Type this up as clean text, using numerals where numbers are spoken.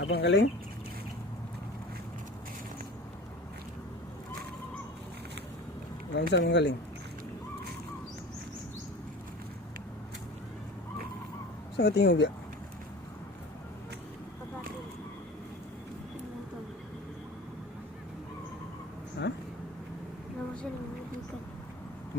Abang Galing. Abang Sam Galing. Sangat tengok dia. Ha? Nama sini.